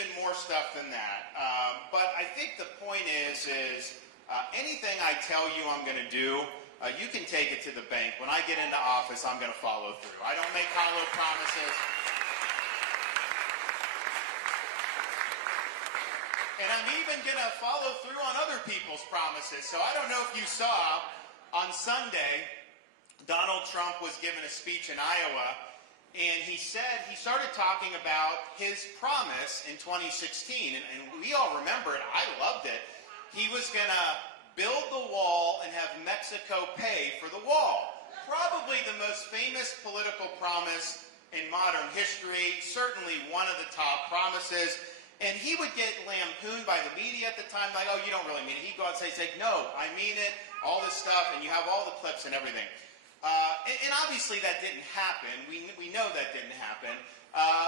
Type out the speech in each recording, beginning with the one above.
even more stuff than that. But I think the point is anything I tell you I'm going to do, you can take it to the bank. When I get into office, I'm going to follow through. I don't make hollow promises. And I'm even going to follow through on other people's promises. So I don't know if you saw, on Sunday, Donald Trump was giving a speech in Iowa, and he started talking about his promise in 2016, and we all remember it. I loved it. He was going to build the wall and have Mexico pay for the wall. Probably the most famous political promise in modern history, certainly one of the top promises. And he would get lampooned by the media at the time, like, oh, you don't really mean it. He'd go out and say, no, I mean it, all this stuff, and you have all the clips and everything. And obviously that didn't happen. We know that didn't happen.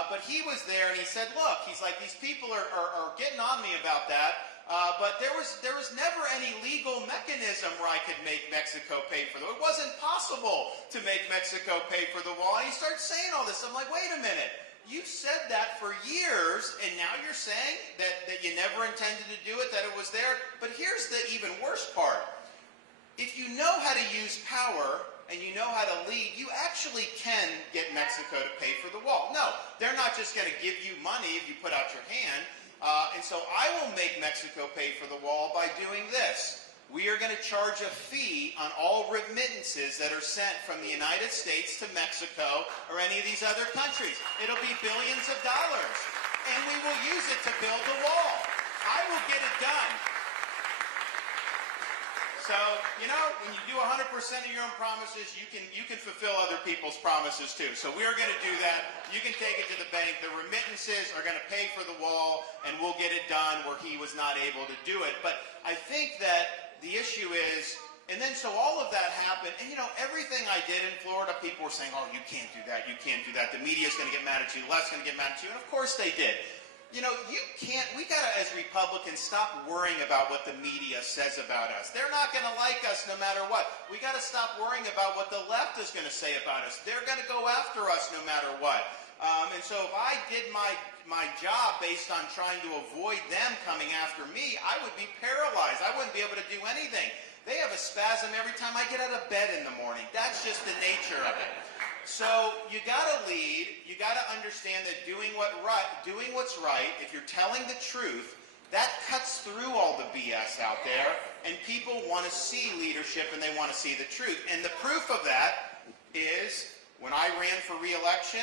But he was there and he said, look, he's like, these people are getting on me about that. But there was never any legal mechanism where I could make Mexico pay for the wall. It wasn't possible to make Mexico pay for the wall. And he starts saying all this. I'm like, wait a minute. You said that for years, and now you're saying that you never intended to do it, that it was there. But here's the even worse part. If you know how to use power and you know how to lead, you actually can get Mexico to pay for the wall. No, they're not just going to give you money if you put out your hand. And so I will make Mexico pay for the wall by doing this. We are going to charge a fee on all remittances that are sent from the United States to Mexico or any of these other countries. It'll be billions of dollars. And we will use it to build the wall. I will get it done. So, you know, when you do 100% of your own promises, you can fulfill other people's promises too. So we are going to do that. You can take it to the bank. The remittances are going to pay for the wall, and we'll get it done where he was not able to do it. But I think that the issue is, and then so all of that happened, and you know, everything I did in Florida, people were saying, oh, you can't do that, you can't do that, the media's going to get mad at you, the left's going to get mad at you, and of course they did. You know, we got to, as Republicans, stop worrying about what the media says about us. They're not going to like us no matter what. We got to stop worrying about what the left is going to say about us. They're going to go after us no matter what. And so if I did my job based on trying to avoid them coming after me, I would be paralyzed. I wouldn't be able to do anything. They have a spasm every time I get out of bed in the morning. That's just the nature of it. So you got to lead. You got to understand that doing what's right, if you're telling the truth, that cuts through all the BS out there, and people want to see leadership and they want to see the truth. And the proof of that is when I ran for re-election,